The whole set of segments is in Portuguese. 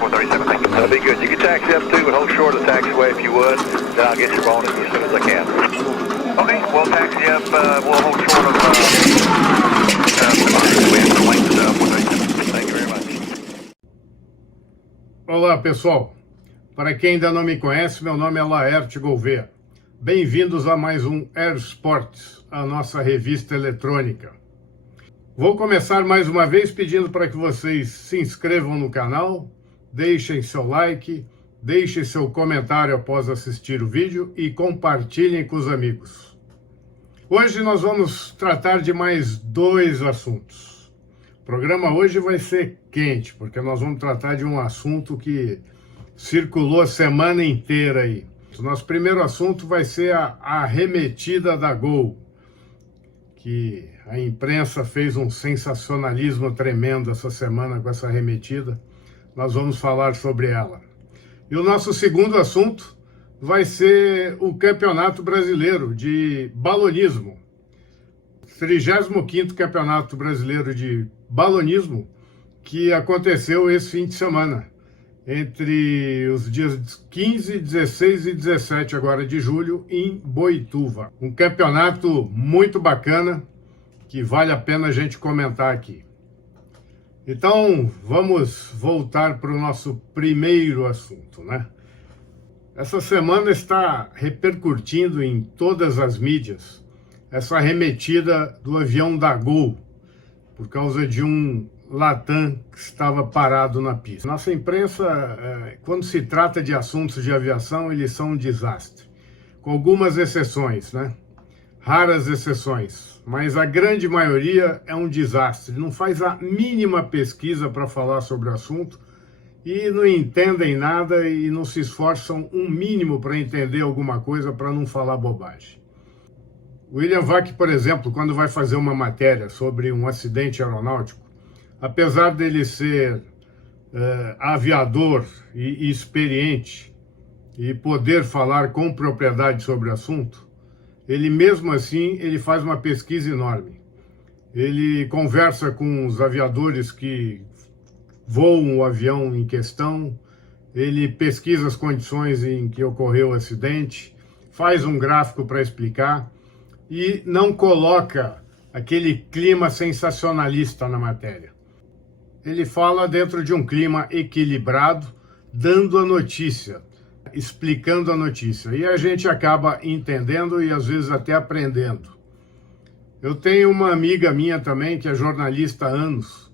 437, thank you. That'll be good. You can taxi up too, but hold short of the taxiway if you would. Then I'll get your bonus as soon as I can. Okay, we'll taxi up, we'll hold short of the length of 437. Thank you very much. Olá, pessoal. Para quem ainda não me conhece, meu nome é Laerte Gouveia. Bem-vindos a mais um Air Sports, a nossa revista eletrônica. Vou começar mais uma vez pedindo para que vocês se inscrevam no canal, deixem seu like, deixem seu comentário após assistir o vídeo e compartilhem com os amigos. Hoje nós vamos tratar de mais dois assuntos. O programa hoje vai ser quente, porque nós vamos tratar de um assunto que circulou a semana inteira aí. O nosso primeiro assunto vai ser a arremetida da Gol, que a imprensa fez um sensacionalismo tremendo essa semana com essa arremetida. Nós vamos falar sobre ela. E o nosso segundo assunto vai ser o Campeonato Brasileiro de Balonismo. 35º Campeonato Brasileiro de Balonismo, que aconteceu esse fim de semana, entre os dias 15, 16 e 17 agora de julho, em Boituva. Um campeonato muito bacana, que vale a pena a gente comentar aqui. Então, vamos voltar para o nosso primeiro assunto, né? Essa semana está repercutindo em todas as mídias essa arremetida do avião da Gol, por causa de um Latam que estava parado na pista. Nossa imprensa, quando se trata de assuntos de aviação, eles são um desastre. Com algumas exceções, né? Raras exceções, mas a grande maioria é um desastre. Não faz a mínima pesquisa para falar sobre o assunto e não entendem nada e não se esforçam um mínimo para entender alguma coisa para não falar bobagem. William Vac, por exemplo, quando vai fazer uma matéria sobre um acidente aeronáutico, apesar dele ser aviador e experiente e poder falar com propriedade sobre o assunto, ele mesmo assim ele faz uma pesquisa enorme. Ele conversa com os aviadores que voam o avião em questão, ele pesquisa as condições em que ocorreu o acidente, faz um gráfico para explicar e não coloca aquele clima sensacionalista na matéria. Ele fala dentro de um clima equilibrado, dando a notícia, explicando a notícia. E a gente acaba entendendo e às vezes até aprendendo. Eu tenho uma amiga minha também, que é jornalista há anos,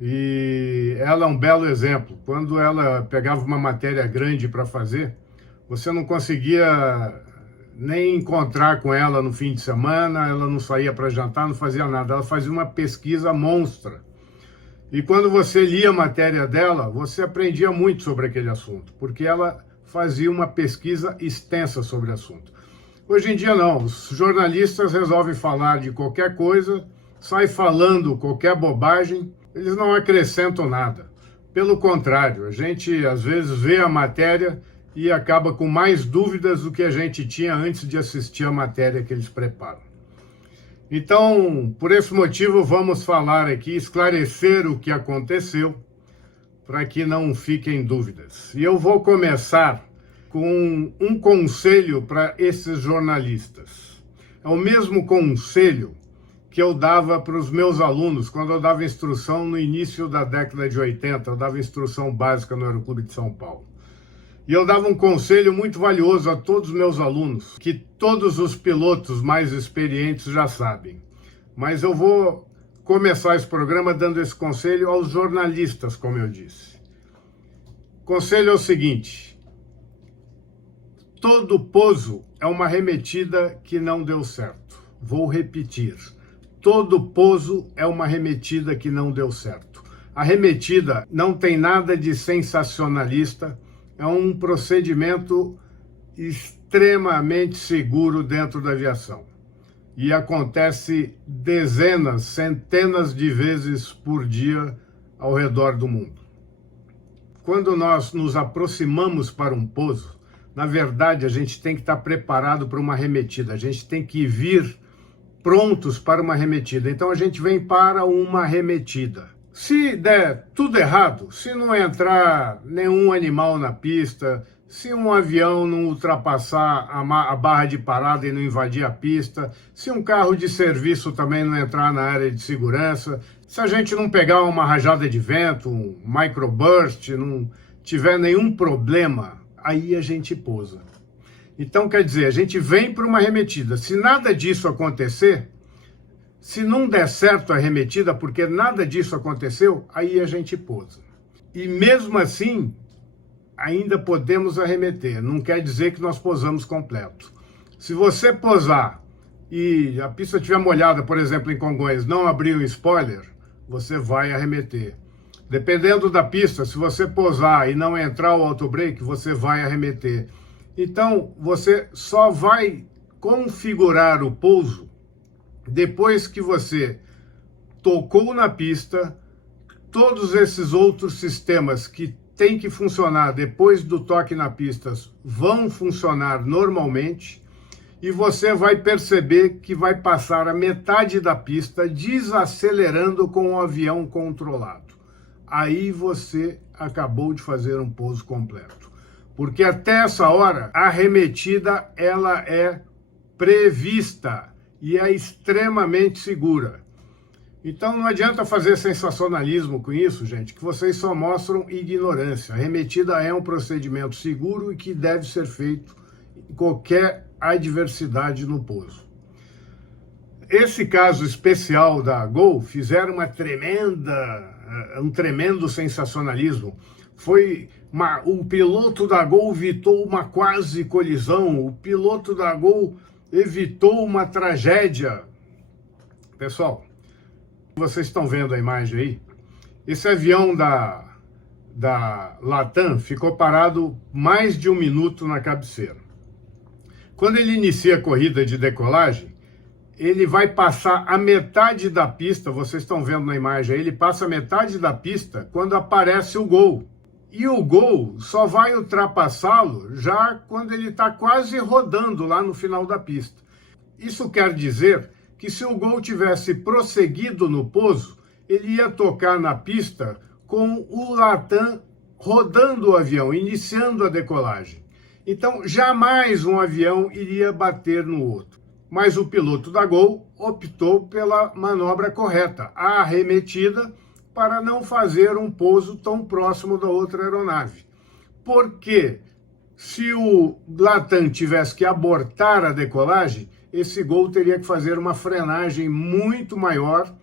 e ela é um belo exemplo. Quando ela pegava uma matéria grande para fazer, você não conseguia nem encontrar com ela no fim de semana, ela não saía para jantar, não fazia nada. Ela fazia uma pesquisa monstra. E quando você lia a matéria dela, você aprendia muito sobre aquele assunto, porque ela fazia uma pesquisa extensa sobre o assunto. Hoje em dia não, os jornalistas resolvem falar de qualquer coisa, saem falando qualquer bobagem, eles não acrescentam nada. Pelo contrário, a gente às vezes vê a matéria e acaba com mais dúvidas do que a gente tinha antes de assistir a matéria que eles preparam. Então, por esse motivo, vamos falar aqui, esclarecer o que aconteceu, para que não fiquem dúvidas. E eu vou começar com um conselho para esses jornalistas. É o mesmo conselho que eu dava para os meus alunos quando eu dava instrução no início da década de 80, eu dava instrução básica no Aeroclube de São Paulo. E eu dava um conselho muito valioso a todos os meus alunos, que todos os pilotos mais experientes já sabem. Mas eu vou começar esse programa dando esse conselho aos jornalistas, como eu disse. O conselho é o seguinte: todo pouso é uma arremetida que não deu certo. Vou repetir. Todo pouso é uma arremetida que não deu certo. A arremetida não tem nada de sensacionalista, é um procedimento extremamente seguro dentro da aviação. E acontece dezenas, centenas de vezes por dia ao redor do mundo. Quando nós nos aproximamos para um pouso, na verdade a gente tem que estar preparado para uma arremetida, a gente tem que vir prontos para uma arremetida. Então a gente vem para uma arremetida. Se der tudo errado, se não entrar nenhum animal na pista, se um avião não ultrapassar a barra de parada e não invadir a pista, se um carro de serviço também não entrar na área de segurança, se a gente não pegar uma rajada de vento, um microburst, não tiver nenhum problema, aí a gente pousa. Então, quer dizer, a gente vem para uma arremetida. Se nada disso acontecer, se não der certo a arremetida, porque nada disso aconteceu, aí a gente pousa. E mesmo assim, ainda podemos arremeter. Não quer dizer que nós posamos completo. Se você posar e a pista estiver molhada, por exemplo, em Congonhas, não abrir o spoiler, você vai arremeter. Dependendo da pista, se você posar e não entrar o auto-brake, você vai arremeter. Então, você só vai configurar o pouso depois que você tocou na pista, todos esses outros sistemas que têm que funcionar depois do toque na pista vão funcionar normalmente e você vai perceber que vai passar a metade da pista desacelerando com o avião controlado. Aí você acabou de fazer um pouso completo. Porque até essa hora, a arremetida ela é prevista e é extremamente segura. Então não adianta fazer sensacionalismo com isso, gente, que vocês só mostram ignorância. A arremetida é um procedimento seguro e que deve ser feito em qualquer adversidade no pouso. Esse caso especial da Gol fizeram um tremendo sensacionalismo. O piloto da Gol evitou uma quase colisão, o piloto da Gol evitou uma tragédia. Pessoal, vocês estão vendo a imagem aí? Esse avião da Latam ficou parado mais de 1 minuto na cabeceira. Quando ele inicia a corrida de decolagem, ele vai passar a metade da pista, vocês estão vendo na imagem aí, ele passa a metade da pista quando aparece o Gol. E o Gol só vai ultrapassá-lo já quando ele está quase rodando lá no final da pista. Isso quer dizer que se o Gol tivesse prosseguido no pouso, ele ia tocar na pista com o Latam rodando o avião, iniciando a decolagem. Então, jamais um avião iria bater no outro. Mas o piloto da Gol optou pela manobra correta, a arremetida, para não fazer um pouso tão próximo da outra aeronave. Porque se o Latam tivesse que abortar a decolagem, esse Gol teria que fazer uma frenagem muito maior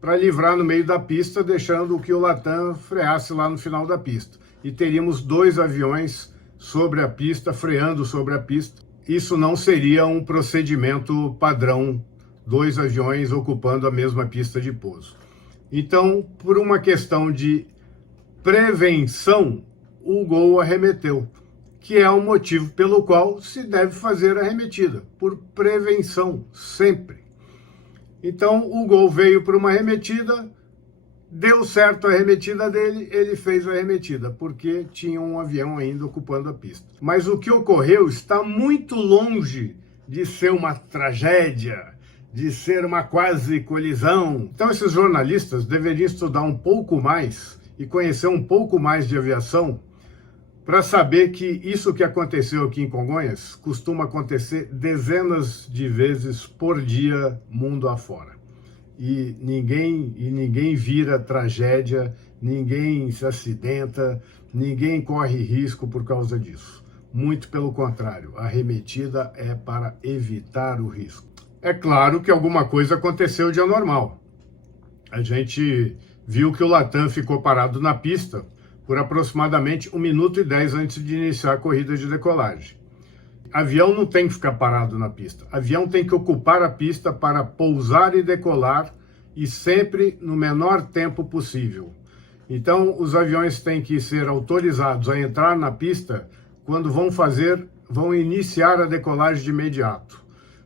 para livrar no meio da pista, deixando que o Latam freasse lá no final da pista. E teríamos 2 aviões sobre a pista, freando sobre a pista. Isso não seria um procedimento padrão, 2 aviões ocupando a mesma pista de pouso. Então, por uma questão de prevenção, o Gol arremeteu, que é o motivo pelo qual se deve fazer a arremetida, por prevenção, sempre. Então, o Gol veio para uma arremetida, deu certo a arremetida dele, ele fez a arremetida, porque tinha um avião ainda ocupando a pista. Mas o que ocorreu está muito longe de ser uma tragédia, de ser uma quase colisão. Então esses jornalistas deveriam estudar um pouco mais e conhecer um pouco mais de aviação para saber que isso que aconteceu aqui em Congonhas costuma acontecer dezenas de vezes por dia mundo afora. E ninguém vira tragédia, ninguém se acidenta, ninguém corre risco por causa disso. Muito pelo contrário, a arremetida é para evitar o risco. É claro que alguma coisa aconteceu de anormal. A gente viu que o Latam ficou parado na pista por aproximadamente 1 minuto e 10 antes de iniciar a corrida de decolagem. Avião não tem que ficar parado na pista. Avião tem que ocupar a pista para pousar e decolar e sempre no menor tempo possível. Então, os aviões têm que ser autorizados a entrar na pista quando vão iniciar a decolagem de imediato.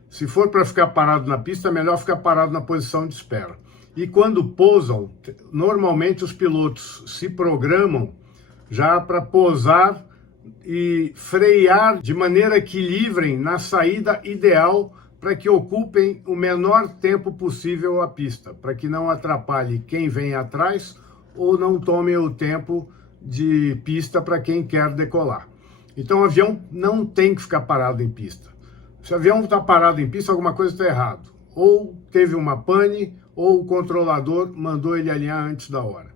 Se for para ficar parado na pista, é melhor ficar parado na posição de espera. E quando pousam, normalmente os pilotos se programam já para pousar e frear de maneira que livrem na saída ideal para que ocupem o menor tempo possível a pista, para que não atrapalhe quem vem atrás ou não tomem o tempo de pista para quem quer decolar. Então o avião não tem que ficar parado em pista. Se o avião está parado em pista, alguma coisa está errado. Ou teve uma pane, ou o controlador mandou ele alinhar antes da hora.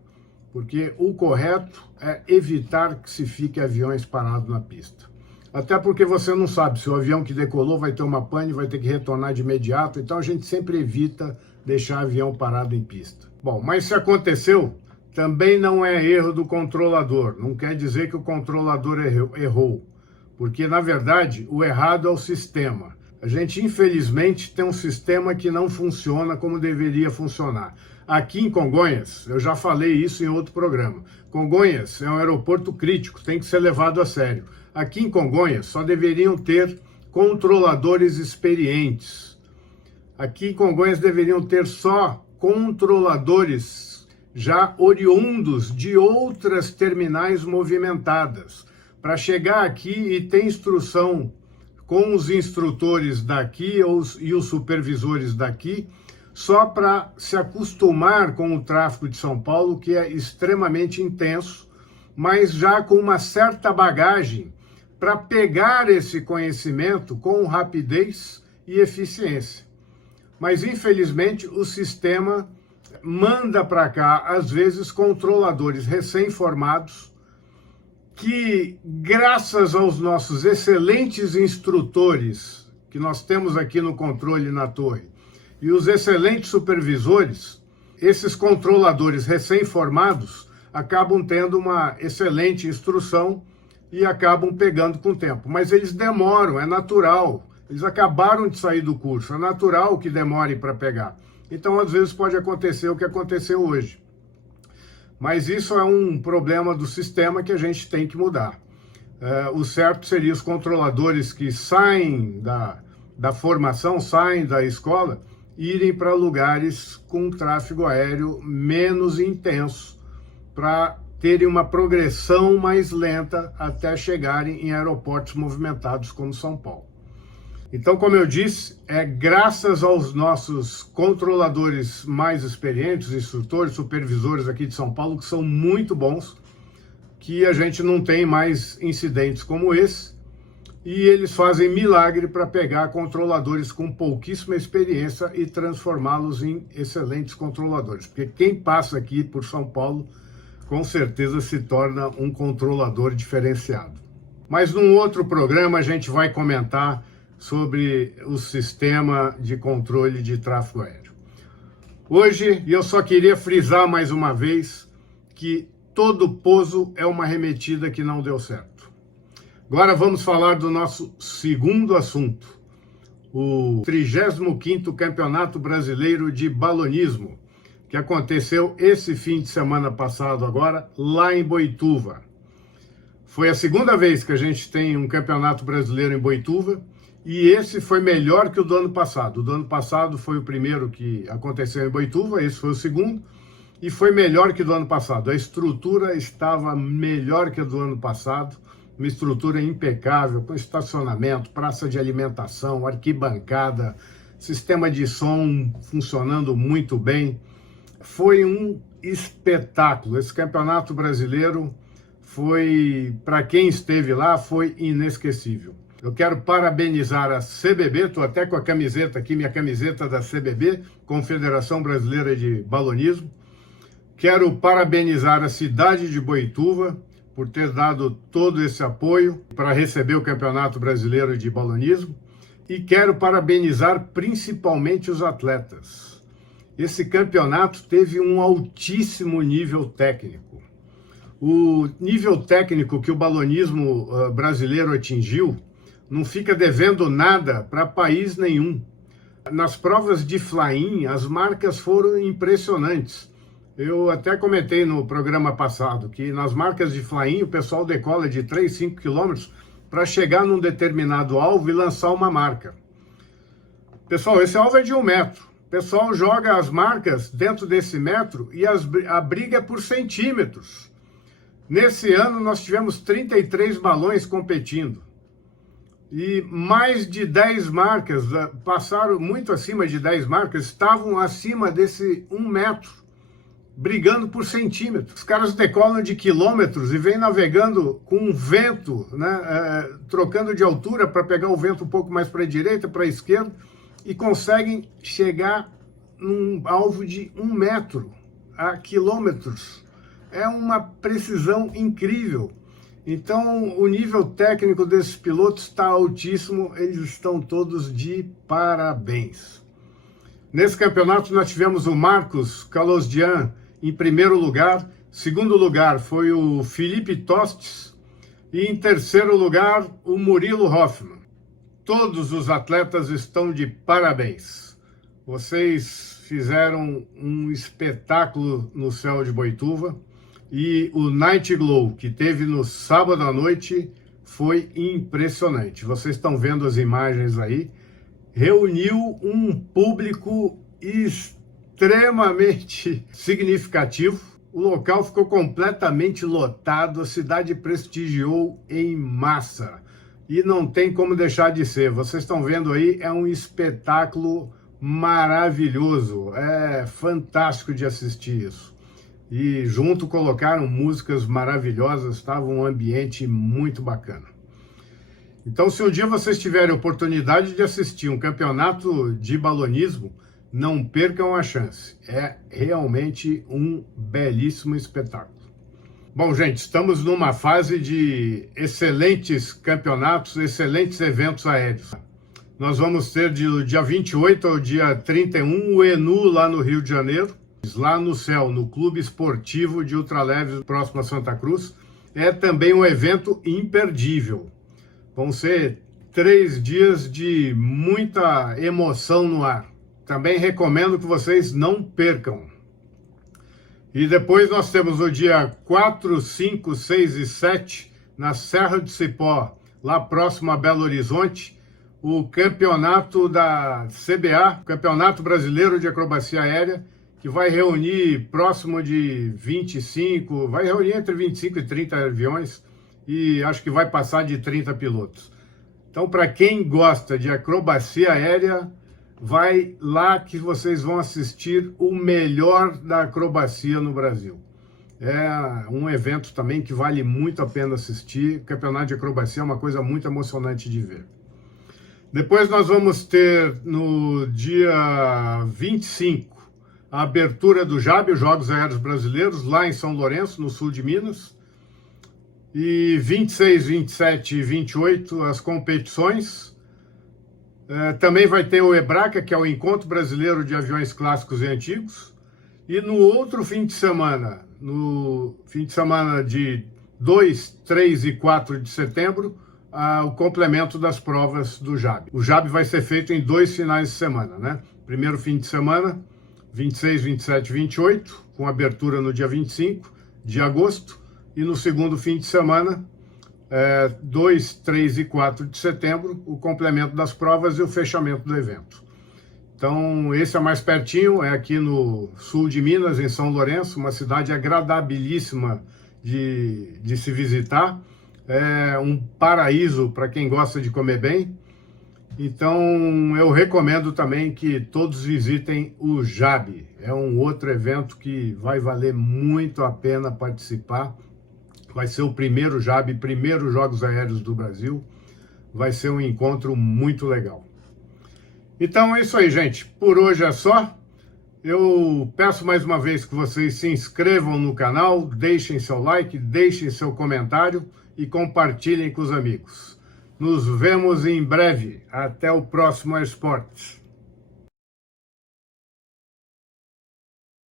Porque o correto é evitar que se fique aviões parados na pista. Até porque você não sabe se o avião que decolou vai ter uma pane, vai ter que retornar de imediato, então a gente sempre evita deixar avião parado em pista. Bom, mas se aconteceu, também não é erro do controlador, não quer dizer que o controlador errou, porque na verdade o errado é o sistema. A gente infelizmente tem um sistema que não funciona como deveria funcionar. Aqui em Congonhas, eu já falei isso em outro programa, Congonhas é um aeroporto crítico, tem que ser levado a sério. Aqui em Congonhas só deveriam ter controladores experientes. Aqui em Congonhas deveriam ter só controladores já oriundos de outras terminais movimentadas, para chegar aqui e ter instrução com os instrutores daqui e os supervisores daqui, só para se acostumar com o tráfego de São Paulo, que é extremamente intenso, mas já com uma certa bagagem para pegar esse conhecimento com rapidez e eficiência. Mas, infelizmente, o sistema manda para cá, às vezes, controladores recém-formados que, graças aos nossos excelentes instrutores que nós temos aqui no controle na torre e os excelentes supervisores, esses controladores recém-formados acabam tendo uma excelente instrução e acabam pegando com o tempo. Mas eles demoram, é natural. Eles acabaram de sair do curso, é natural que demore para pegar. Então, às vezes, pode acontecer o que aconteceu hoje. Mas isso é um problema do sistema que a gente tem que mudar. O certo seria os controladores que saem da formação, saem da escola, irem para lugares com tráfego aéreo menos intenso, para terem uma progressão mais lenta até chegarem em aeroportos movimentados como São Paulo. Então, como eu disse, é graças aos nossos controladores mais experientes, instrutores, supervisores aqui de São Paulo, que são muito bons, que a gente não tem mais incidentes como esse, e eles fazem milagre para pegar controladores com pouquíssima experiência e transformá-los em excelentes controladores. Porque quem passa aqui por São Paulo, com certeza se torna um controlador diferenciado. Mas num outro programa a gente vai comentar sobre o sistema de controle de tráfego aéreo. Hoje, eu só queria frisar mais uma vez que todo pouso é uma arremetida que não deu certo. Agora vamos falar do nosso segundo assunto, o 35º Campeonato Brasileiro de Balonismo, que aconteceu esse fim de semana passado agora, lá em Boituva. Foi a segunda vez que a gente tem um campeonato brasileiro em Boituva, e esse foi melhor que o do ano passado. O do ano passado foi o primeiro que aconteceu em Boituva, esse foi o segundo, e foi melhor que o do ano passado. A estrutura estava melhor que a do ano passado, uma estrutura impecável, com estacionamento, praça de alimentação, arquibancada, sistema de som funcionando muito bem. Foi um espetáculo. Esse campeonato brasileiro foi, para quem esteve lá, foi inesquecível. Eu quero parabenizar a CBB, estou até com a camiseta aqui, minha camiseta da CBB, Confederação Brasileira de Balonismo. Quero parabenizar a cidade de Boituva por ter dado todo esse apoio para receber o Campeonato Brasileiro de Balonismo. E quero parabenizar principalmente os atletas. Esse campeonato teve um altíssimo nível técnico. O nível técnico que o balonismo brasileiro atingiu não fica devendo nada para país nenhum. Nas provas de fly-in, as marcas foram impressionantes. Eu até comentei no programa passado que nas marcas de fly-in o pessoal decola de 3, 5 quilômetros para chegar num determinado alvo e lançar uma marca. Pessoal, esse alvo é de 1 metro. O pessoal joga as marcas dentro desse metro e a briga é por centímetros. Nesse ano nós tivemos 33 balões competindo. E mais de 10 marcas, passaram muito acima de 10 marcas, estavam acima desse 1 metro. brigando por centímetros. Os caras decolam de quilômetros e vêm navegando com um vento, né, trocando de altura para pegar o vento um pouco mais para a direita, para a esquerda, e conseguem chegar num alvo de 1 metro a quilômetros. É uma precisão incrível. Então, o nível técnico desses pilotos está altíssimo, eles estão todos de parabéns. Nesse campeonato nós tivemos o Marcos Kalosdian em primeiro lugar, segundo lugar foi o Felipe Tostes e em terceiro lugar o Murilo Hoffman. Todos os atletas estão de parabéns. Vocês fizeram um espetáculo no céu de Boituva. E o Night Glow, que teve no sábado à noite, foi impressionante. Vocês estão vendo as imagens aí. Reuniu um público extremamente significativo. O local ficou completamente lotado, a cidade prestigiou em massa. E não tem como deixar de ser. Vocês estão vendo aí, é um espetáculo maravilhoso. É fantástico de assistir isso. E junto colocaram músicas maravilhosas, estava um ambiente muito bacana. Então, se um dia vocês tiverem oportunidade de assistir um campeonato de balonismo, não percam a chance. É realmente um belíssimo espetáculo. Bom, gente, estamos numa fase de excelentes campeonatos, excelentes eventos aéreos. Nós vamos ter do dia 28 ao dia 31 o ENU lá no Rio de Janeiro. Lá no céu, no Clube Esportivo de Ultraleves, próximo a Santa Cruz, é também um evento imperdível. Vão ser 3 dias de muita emoção no ar. Também recomendo que vocês não percam. E depois nós temos o dia 4, 5, 6 e 7, na Serra do Cipó, lá próximo a Belo Horizonte, o campeonato da CBA, Campeonato Brasileiro de Acrobacia Aérea, que vai reunir próximo de 25, vai reunir entre 25 e 30 aviões e acho que vai passar de 30 pilotos. Então, para quem gosta de acrobacia aérea, vai lá que vocês vão assistir o melhor da acrobacia no Brasil. É um evento também que vale muito a pena assistir. O campeonato de acrobacia é uma coisa muito emocionante de ver. Depois nós vamos ter no dia 25, a abertura do JAB, os Jogos Aéreos Brasileiros, lá em São Lourenço, no sul de Minas. E 26, 27 e 28, as competições. Também vai ter o EBRACA, que é o Encontro Brasileiro de Aviões Clássicos e Antigos. E no outro fim de semana, no fim de semana de 2, 3 e 4 de setembro, o complemento das provas do JAB. O JAB vai ser feito em 2 finais de semana, né? Primeiro fim de semana, 26, 27 e 28, com abertura no dia 25 de agosto, e no segundo fim de semana, 2, 3 e 4 de setembro, o complemento das provas e o fechamento do evento. Então, esse é mais pertinho, é aqui no sul de Minas, em São Lourenço, uma cidade agradabilíssima de se visitar, é um paraíso para quem gosta de comer bem. Então, eu recomendo também que todos visitem o JAB. É um outro evento que vai valer muito a pena participar. Vai ser o primeiro JAB, primeiro Jogos Aéreos do Brasil. Vai ser um encontro muito legal. Então é isso aí, gente. Por hoje é só. Eu peço mais uma vez que vocês se inscrevam no canal, deixem seu like, deixem seu comentário e compartilhem com os amigos. Nos vemos em breve. Até o próximo Esportes.